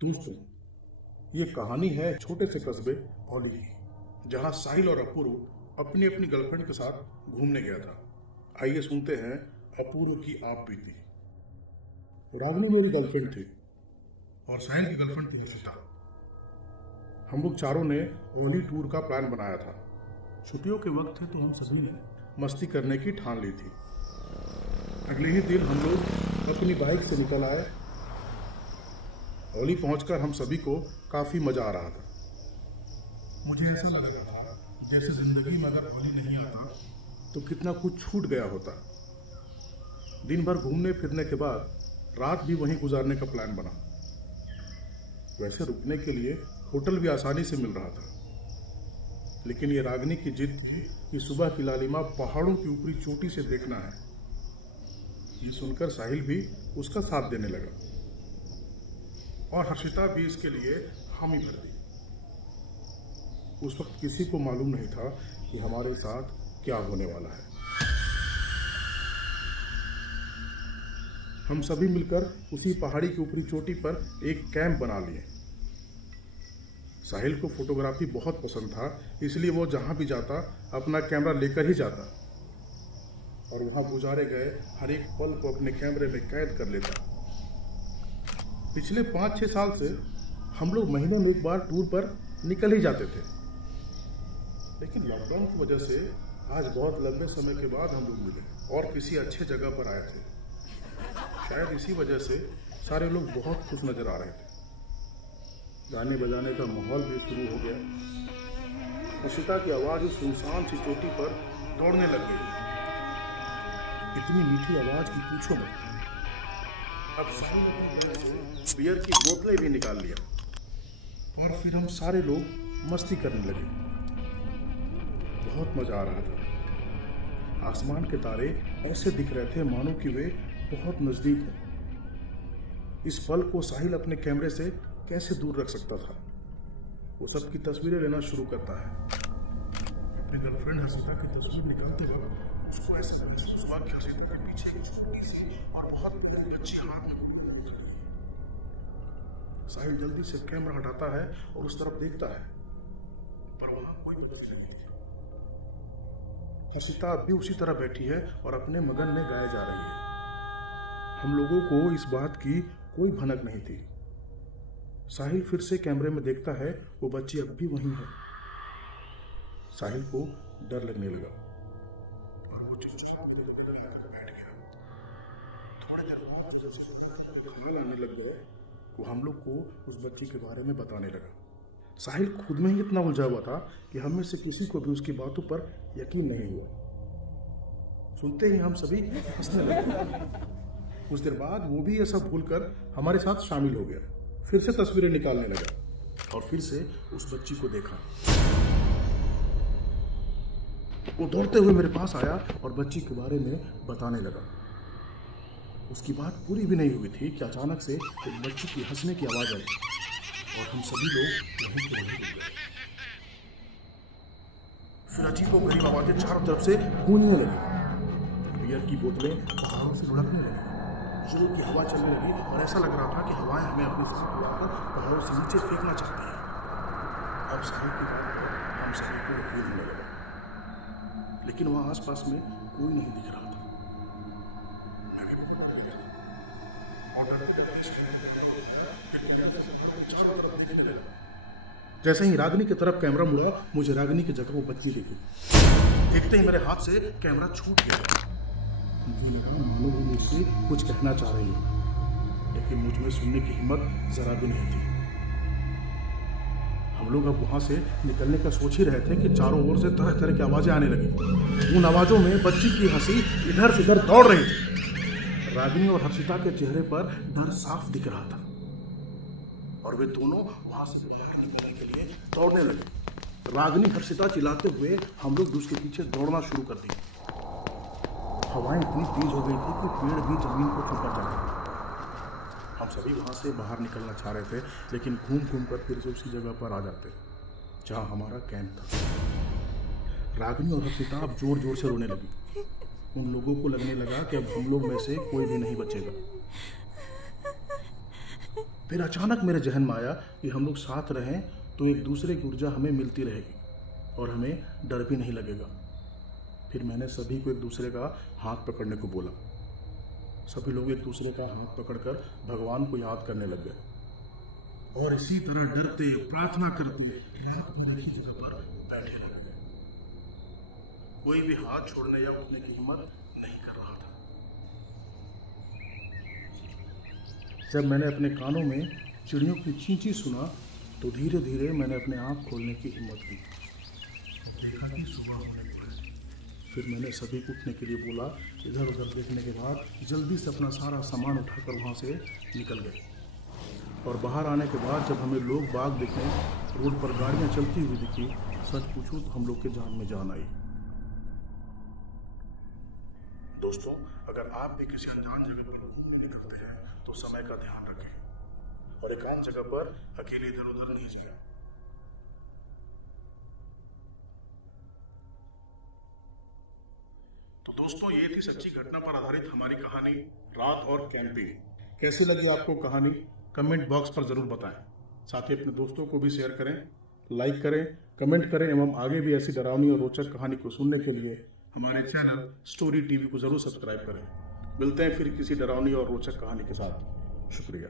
दोस्तों, ये कहानी है छोटे से कस्बे औली की, जहाँ साहिल और अपूर्व अपनी अपनी गर्लफ्रेंड के साथ घूमने गया था। आइए सुनते हैं अपूर्व की आप बीती। रागनी मेरी गर्लफ्रेंड थी और साहिल की गर्लफ्रेंड थी हर्षिता। हम लोग चारों ने औली टूर का प्लान बनाया था। छुट्टियों के वक्त थे तो हम सभी ने मस्ती करने की ठान ली थी। अगले ही दिन हम लोग अपनी बाइक से निकल आए। औली पहुंचकर हम सभी को काफी मजा आ रहा था। मुझे ऐसा लग रहा था जैसे जिंदगी में अगर औली नहीं आता तो कितना कुछ छूट गया होता। दिन भर घूमने फिरने के बाद रात भी वहीं गुजारने का प्लान बना। वैसे रुकने के लिए होटल भी आसानी से मिल रहा था, लेकिन ये रागनी की जिद थी कि सुबह की लालिमा पहाड़ों की ऊपरी चोटी से देखना है। ये सुनकर साहिल भी उसका साथ देने लगा और हर्षिता भी इसके लिए हामी भर दी। उस वक्त किसी को मालूम नहीं था कि हमारे साथ क्या होने वाला है। हम सभी मिलकर उसी पहाड़ी की ऊपरी चोटी पर एक कैंप बना लिए। साहिल को फोटोग्राफी बहुत पसंद था, इसलिए वो जहां भी जाता अपना कैमरा लेकर ही जाता और वहां गुजारे गए हर एक पल को अपने कैमरे में कैद कर लेता। पिछले 5-6 साल से हम लोग महीने में एक बार टूर पर निकल ही जाते थे, लेकिन लॉकडाउन की वजह से आज बहुत लंबे समय के बाद हम लोग मिले और किसी अच्छे जगह पर आए थे। शायद इसी वजह से सारे लोग बहुत खुश नजर आ रहे थे। गाने बजाने का माहौल भी शुरू हो गया। हर्षिता की आवाज उस सुनसान सी चोटी पर दौड़ने लग गई। इतनी मीठी आवाज की पूछो मत। अब बियर की बोतलें भी निकाल लिया और फिर हम सारे लोग मस्ती करने लगे। बहुत मजा आ रहा था। आसमान के तारे ऐसे दिख रहे थे मानो कि वे बहुत नजदीक हैं। इस पल को साहिल अपने कैमरे से कैसे दूर रख सकता था। वो सबकी तस्वीरें लेना शुरू करता है। अपनी गर्लफ्रेंड हर्षिता की तस्वीर निकालते वक्त उसको ऐसा महसूस हुआ कि हर्षिता पीछे की छोटी सी और बहुत अच्छी हाथ में गुड़िया दिख रही है। साहिल जल्दी से कैमरा हटाता है और उस तरफ देखता है, पर वहां कोई तस्वीर नहीं थी। हर्षिता अब भी उसी तरह बैठी है और अपने मगन में गाए जा रही है। हम लोगों को इस बात की कोई भनक नहीं थी। साहिल फिर से कैमरे में देखता है, वो बच्ची अब भी वहीं है। साहिल को डर लगने लगा और वो चुपचाप मेरे बगल में आकर बैठ गया। थोड़ी देर बाद जब उसे पता चल के दिल आने लग गए, वो हम लोग को उस बच्ची के बारे में बताने लगा। साहिल खुद में ही इतना उलझा हुआ था कि हम में से किसी को भी उसकी बातों पर यकीन नहीं हुआ। सुनते ही हम सभी हंसने लगे। कुछ देर बाद वो भी ये सब भूलकर हमारे साथ शामिल हो गया। फिर से तस्वीरें निकालने लगा और फिर से उस बच्ची को देखा। वो दौड़ते हुए मेरे पास आया और बच्ची के बारे में बताने लगा। उसकी बात पूरी भी नहीं हुई थी कि अचानक से एक बच्ची की हंसने की आवाज आई और हम सभी लोग वहीं के वहीं रुक गए। फिर अजीबोगरीब आवाजें चारों तरफ से गूंजने लगी। बियर की बोतलें पहाड़ों से लुढ़कने लगी। जोर की हवा चलने लगी और ऐसा लग रहा था कि हवाएं हमें अपने साथ उड़ाकर पहाड़ों से नीचे फेंकना चाहती है। अब साहिल की बात पर हम सभी को यकीन होने लगा, लेकिन वहां आसपास में कोई नहीं दिख रहा था। मैं भी बहुत डर गया और डर के पीछे कैमरे से पहाड़ चारों तरफ देखने लगा। जैसे ही रागनी की तरफ कैमरा मुड़ा, मुझे रागनी की जगह वो बच्ची दिखी। देखते ही मेरे हाथ से कैमरा छूट गया। मानो वो मुझसे कुछ कहना चाह रही है, लेकिन मुझ में सुनने की हिम्मत जरा भी नहीं थी। हम लोग अब वहां से निकलने का सोच ही रहे थे कि चारों ओर से तरह तरह की आवाजें आने लगी। उन आवाजों में बच्ची की हंसी इधर से उधर दौड़ रही थी। रागिनी और हर्षिता के चेहरे पर डर साफ दिख रहा था और वे दोनों वहां से बाहर निकलने के लिए दौड़ने लगे। रागिनी हर्षिता चिल्लाते हुए हम लोग उसके पीछे दौड़ना शुरू कर दी। हवाएं इतनी तेज हो गई थी कि पेड़ भी जमीन को छूकर जा रहे थे। हम सभी वहां से बाहर निकलना चाह रहे थे, लेकिन घूम घूम कर फिर से उसी जगह पर आ जाते जहां हमारा कैंप था। रागिनी और हर्षिता अब जोर जोर से रोने लगी। उन लोगों को लगने लगा कि अब हम लोग में से कोई भी नहीं बचेगा। फिर अचानक मेरे जहन में आया कि हम लोग साथ रहें तो एक दूसरे की ऊर्जा हमें मिलती रहेगी और हमें डर भी नहीं लगेगा। फिर मैंने सभी को एक दूसरे का हाथ पकड़ने को बोला। सभी लोग एक दूसरे का हाथ पकड़कर भगवान को याद करने लग गए और इसी तरह डरते प्रार्थना करते रात भर एक ही जगह पर बैठे रह गए। कोई भी हाथ छोड़ने या उठने की हिम्मत नहीं कर रहा था। जब मैंने अपने कानों में चिड़ियों की चींची सुना तो धीरे धीरे मैंने अपने आँख खोलने की हिम्मत की। देखा कि सुबह होने को है। फिर मैंने सभी को उठने के लिए बोला। इधर उधर देखने के बाद जल्दी से अपना सारा सामान उठाकर वहाँ से निकल गए। और बाहर आने के बाद जब हमें लोग बाग दिखे, रोड पर गाड़ियाँ चलती हुई दिखी, सच पूछूं तो हम लोग के जान में जान आई। दोस्तों, अगर आप भी किसी अनजान जगह पर घूमने निकलते हैं तो समय का ध्यान रखें और एकांत जगह पर अकेले इधर उधर नहीं जाएं। तो दोस्तों, ये थी सच्ची घटना पर आधारित हमारी कहानी रात और कैंपिंग। कैसी लगी आपको कहानी? कमेंट बॉक्स पर जरूर बताएं। साथ ही अपने दोस्तों को भी शेयर करें, लाइक करें, कमेंट करें एवं आगे भी ऐसी डरावनी और रोचक कहानी को सुनने के लिए हमारे चैनल स्टोरी टीवी को जरूर सब्सक्राइब करें। मिलते हैं फिर किसी डरावनी और रोचक कहानी के साथ। शुक्रिया।